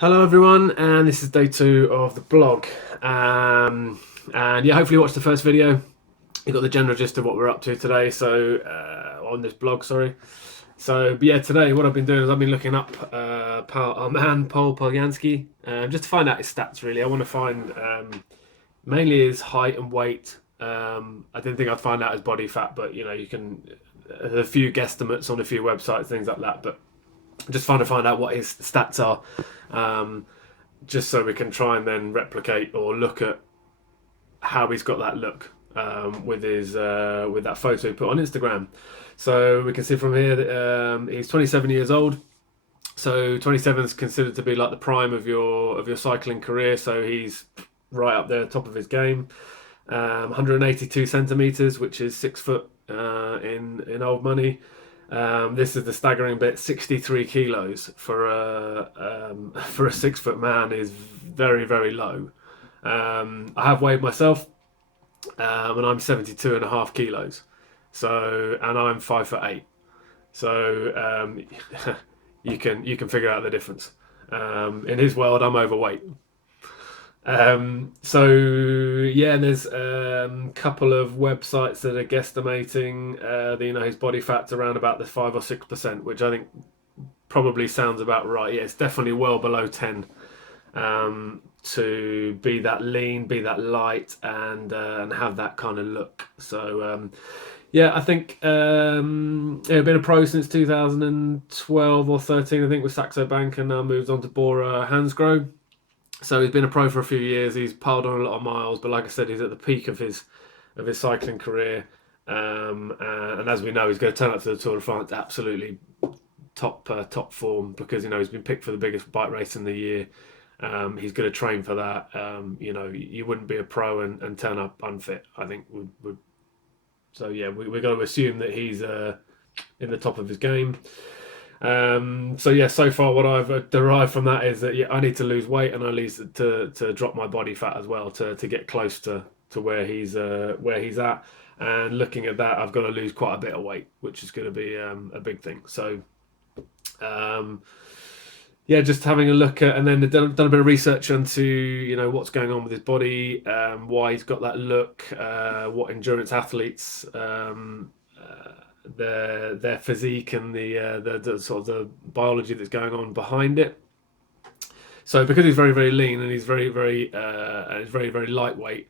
Hello everyone, and this is day 2 of the blog. And yeah, hopefully you watched the first video. You got the general gist of what we're up to today. So on this blog, sorry. So but yeah, today what I've been doing is I've been looking up our man Paul Polyansky, just to find out his stats. Really, I want to find mainly his height and weight. I didn't think I'd find out his body fat, but you know you can. A few guesstimates on a few websites, things like that. But just trying to find out what his stats are. Um, just so we can try and then replicate or look at how he's got that look with his with that photo he put on Instagram. So we can see from here that he's 27 years old. So 27 is considered to be like the prime of your cycling career. So he's right up there, top of his game. 182 centimeters, which is 6 foot in old money. This is the staggering bit: 63 kilos for a 6 foot man is very very low. I have weighed myself, and I'm 72 and a half kilos. So, and I'm 5'8". So you can figure out the difference. In his world, I'm overweight. So yeah, there's a couple of websites that are guesstimating his body fat's around about the 5 or 6%, which I think probably sounds about right. Yeah, it's definitely well below 10 to be that lean, be that light, and have that kind of look. So yeah, I think yeah, been a pro since 2012 or 13, I think, with Saxo Bank, and now moved on to Bora Hansgrohe. So he's been a pro for a few years. He's piled on a lot of miles, but like I said, he's at the peak of his cycling career. And as we know, he's going to turn up to the Tour de France absolutely top form, because he's been picked for the biggest bike race in the year. He's going to train for that. You wouldn't be a pro and turn up unfit. I think would. So yeah, we're going to assume that he's in the top of his game. So yeah, so far what I've derived from that is that yeah, I need to lose weight, and I need to drop my body fat as well to get close to where he's at. And looking at that, I've got to lose quite a bit of weight, which is going to be a big thing. So um, yeah, just having a look at, and then done a bit of research into what's going on with his body, why he's got that look, what endurance athletes. Their physique and the sort of the biology that's going on behind it. So because he's very very lean and he's very very lightweight,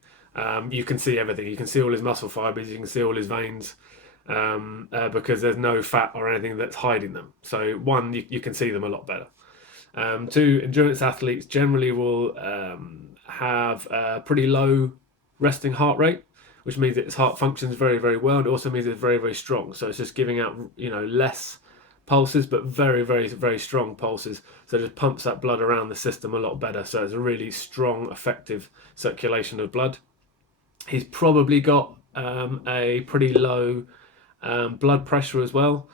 you can see everything. You can see all his muscle fibers. You can see all his veins. Because there's no fat or anything that's hiding them. So one, you can see them a lot better. Two, endurance athletes generally will have a pretty low resting heart rate, which means that its heart functions very, very well. And it also means it's very, very strong. So it's just giving out, less pulses, but very, very, very strong pulses. So it just pumps that blood around the system a lot better. So it's a really strong, effective circulation of blood. He's probably got a pretty low blood pressure as well.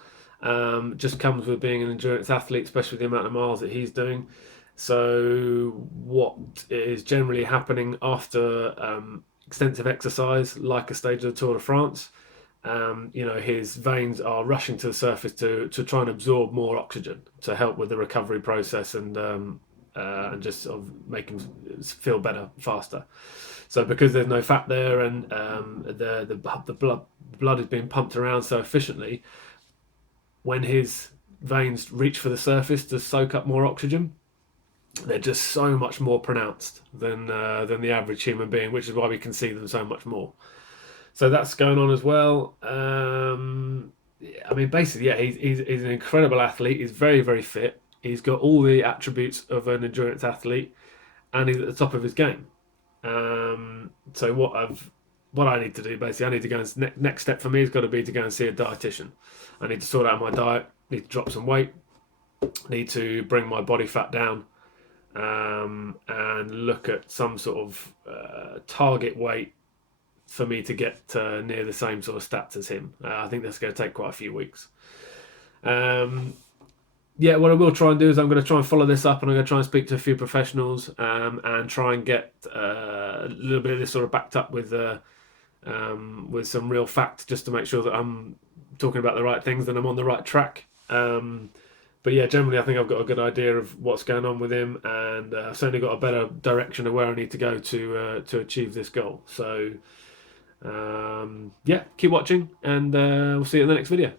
Just comes with being an endurance athlete, especially the amount of miles that he's doing. So what is generally happening after extensive exercise, like a stage of the Tour de France, his veins are rushing to the surface to try and absorb more oxygen to help with the recovery process and just sort of make him feel better faster. So because there's no fat there, and the blood is being pumped around so efficiently, when his veins reach for the surface to soak up more oxygen, they're just so much more pronounced than the average human being, which is why we can see them so much more. So that's going on as well. I mean, basically, yeah, he's an incredible athlete. He's very, very fit. He's got all the attributes of an endurance athlete, and he's at the top of his game. So what I need to do, basically, I need to go and next step for me has got to be to go and see a dietitian. I need to sort out my diet. Need to drop some weight. Need to bring my body fat down, and look at some sort of target weight for me to get near the same sort of stats as him. I think that's going to take quite a few weeks. Yeah, what I will try and do is I'm going to try and follow this up, and I'm going to try and speak to a few professionals, and try and get a little bit of this sort of backed up with some real facts, just to make sure that I'm talking about the right things and I'm on the right track. But yeah, generally I think I've got a good idea of what's going on with him, and I've certainly got a better direction of where I need to go to achieve this goal. So yeah, keep watching, and we'll see you in the next video.